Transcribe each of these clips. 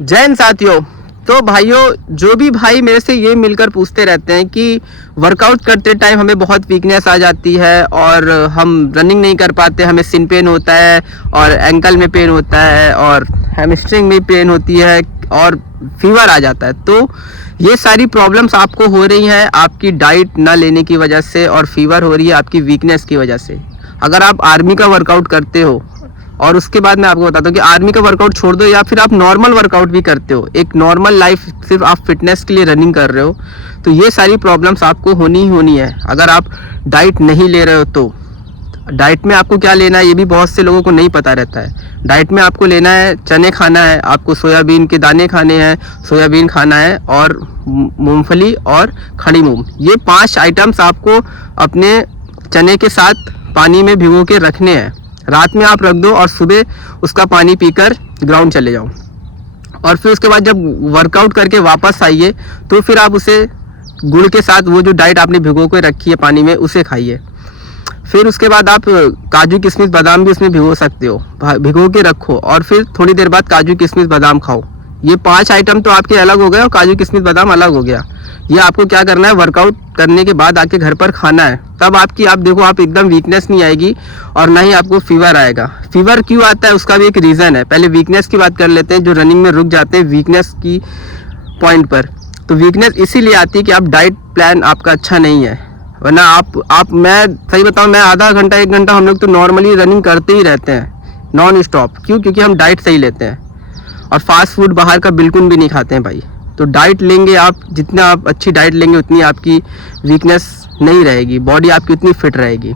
जय हिंद साथियों। तो भाइयों, जो भी भाई मेरे से ये मिलकर पूछते रहते हैं कि वर्कआउट करते टाइम हमें बहुत वीकनेस आ जाती है और हम रनिंग नहीं कर पाते, हमें सिन पेन होता है और एंकल में पेन होता है और हैमस्ट्रिंग में पेन होती है और फीवर आ जाता है, तो ये सारी प्रॉब्लम्स आपको हो रही हैं आपकी डाइट ना लेने की वजह से और फीवर हो रही है आपकी वीकनेस की वजह से। अगर आप आर्मी का वर्कआउट करते हो, और उसके बाद मैं आपको बताता हूँ कि आर्मी का वर्कआउट छोड़ दो या फिर आप नॉर्मल वर्कआउट भी करते हो, एक नॉर्मल लाइफ सिर्फ आप फिटनेस के लिए रनिंग कर रहे हो, तो ये सारी प्रॉब्लम्स आपको होनी ही होनी है अगर आप डाइट नहीं ले रहे हो। तो डाइट में आपको क्या लेना है ये भी बहुत से लोगों को नहीं पता रहता है। डाइट में आपको लेना है, चने खाना है, आपको सोयाबीन के दाने खाने हैं, सोयाबीन खाना है और मूंगफली और खड़ी मूंग, ये 5 आइटम्स आपको अपने चने के साथ पानी में भिगो के रखने हैं। रात में आप रख दो और सुबह उसका पानी पीकर ग्राउंड चले जाओ, और फिर उसके बाद जब वर्कआउट करके वापस आइए तो फिर आप उसे गुड़ के साथ वो जो डाइट आपने भिगो के रखी है पानी में उसे खाइए। फिर उसके बाद आप काजू किशमिश बादाम भी उसमें भिगो सकते हो, भिगो के रखो और फिर थोड़ी देर बाद काजू किशमिश बादाम खाओ। ये 5 आइटम तो आपके अलग हो गए और काजू किशमिश बादाम अलग हो गया। ये आपको क्या करना है, वर्कआउट करने के बाद आके घर पर खाना है, तब आप देखो आप एकदम वीकनेस नहीं आएगी और ना ही आपको फीवर आएगा। फीवर क्यों आता है उसका भी एक रीज़न है। पहले वीकनेस की बात कर लेते हैं, जो रनिंग में रुक जाते हैं वीकनेस की पॉइंट पर। तो वीकनेस इसीलिए आती है कि आप डाइट प्लान आपका अच्छा नहीं है, वरना आप मैं सही बताऊं, मैं आधा घंटा 1 घंटा हम लोग तो नॉर्मली रनिंग करते ही रहते हैं नॉन स्टॉप। क्यों? क्योंकि हम डाइट सही लेते हैं और फास्ट फूड बाहर का बिल्कुल भी नहीं खाते हैं भाई। तो डाइट लेंगे आप, जितना आप अच्छी डाइट लेंगे उतनी आपकी वीकनेस नहीं रहेगी, बॉडी आपकी उतनी फिट रहेगी।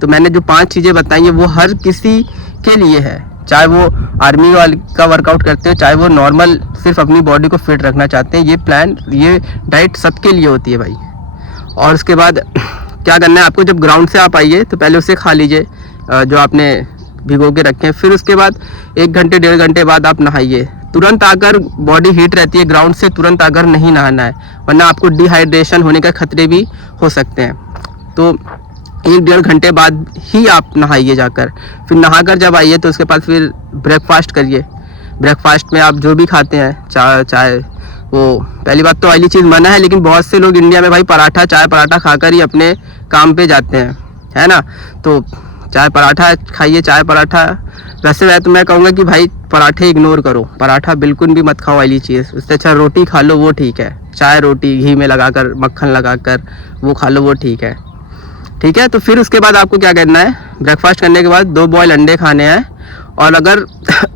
तो मैंने जो 5 चीज़ें बताई हैं वो हर किसी के लिए है, चाहे वो आर्मी का वर्कआउट करते हो, चाहे वो नॉर्मल सिर्फ अपनी बॉडी को फिट रखना चाहते हैं। ये डाइट सबके लिए होती है भाई। और उसके बाद क्या करना है आपको, जब ग्राउंड से आप आइए तो पहले उसे खा लीजिए जो आपने भिगो के रखे हैं। फिर उसके बाद 1 घंटे 1.5 घंटे बाद आप नहाइए। तुरंत आकर बॉडी हीट रहती है, ग्राउंड से तुरंत आकर नहीं नहाना है, वरना आपको डिहाइड्रेशन होने का खतरे भी हो सकते हैं। तो 1-1.5 घंटे बाद ही आप नहाइए जाकर। फिर नहाकर जब आइए तो उसके बाद फिर ब्रेकफास्ट करिए। ब्रेकफास्ट में आप जो भी खाते हैं, चाय वो पहली बात तो ऑयली चीज़ मना है, लेकिन बहुत से लोग इंडिया में भाई चाय पराठा खाकर ही अपने काम पे जाते हैं, है ना। तो चाय पराठा खाइए, चाय पराठा। वैसे तो मैं कहूँगा कि भाई पराठे इग्नोर करो, पराठा बिल्कुल भी मत खाओ ऑयली चीज़। उससे अच्छा रोटी खा लो, वो ठीक है। चाय रोटी घी में लगाकर, मक्खन लगाकर वो खा लो, वो ठीक है। ठीक है, तो फिर उसके बाद आपको क्या करना है, ब्रेकफास्ट करने के बाद 2 बॉयल अंडे खाने हैं और अगर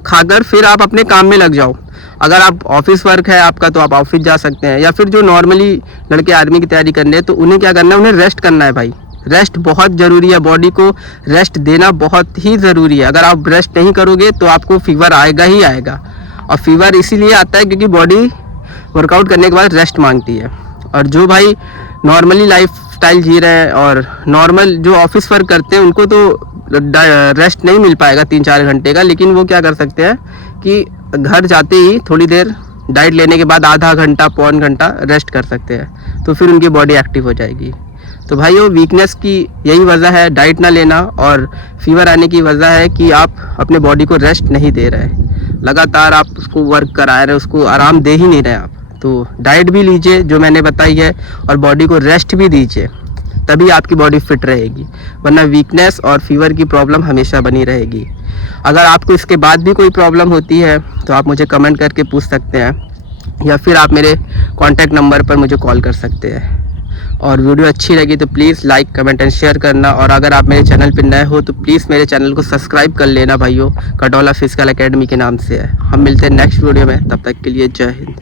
खाकर फिर आप अपने काम में लग जाओ। अगर आप ऑफिस वर्क है आपका तो आप ऑफिस जा सकते हैं, या फिर जो नॉर्मली लड़के आर्मी की तैयारी करने हैं तो उन्हें क्या करना है, उन्हें रेस्ट करना है भाई। रेस्ट बहुत ज़रूरी है, बॉडी को रेस्ट देना बहुत ही ज़रूरी है। अगर आप रेस्ट नहीं करोगे तो आपको फीवर आएगा ही आएगा, और फीवर इसीलिए आता है क्योंकि बॉडी वर्कआउट करने के बाद रेस्ट मांगती है। और जो भाई नॉर्मली लाइफ स्टाइल जी रहे हैं और नॉर्मल जो ऑफिस वर्क करते हैं उनको तो रेस्ट नहीं मिल पाएगा 3-4 घंटे का, लेकिन वो क्या कर सकते हैं कि घर जाते ही थोड़ी देर डाइट लेने के बाद आधा घंटा 1.25 घंटा रेस्ट कर सकते हैं, तो फिर उनकी बॉडी एक्टिव हो जाएगी। तो भाइयों, वीकनेस की यही वजह है डाइट ना लेना, और फीवर आने की वजह है कि आप अपने बॉडी को रेस्ट नहीं दे रहे, लगातार आप उसको वर्क करा रहे, उसको आराम दे ही नहीं रहे आप। तो डाइट भी लीजिए जो मैंने बताई है और बॉडी को रेस्ट भी दीजिए, तभी आपकी बॉडी फिट रहेगी, वरना वीकनेस और फीवर की प्रॉब्लम हमेशा बनी रहेगी। अगर आपको इसके बाद भी कोई प्रॉब्लम होती है तो आप मुझे कमेंट करके पूछ सकते हैं, या फिर आप मेरे कॉन्टैक्ट नंबर पर मुझे कॉल कर सकते हैं। और वीडियो अच्छी लगी तो please like comment and share करना, और अगर आप मेरे चैनल पर नए हो तो प्लीज़ मेरे चैनल को सब्सक्राइब कर लेना भाइयों। कटौला फिजिकल एकेडमी के नाम से है। हम मिलते हैं नेक्स्ट वीडियो में, तब तक के लिए जय हिंद।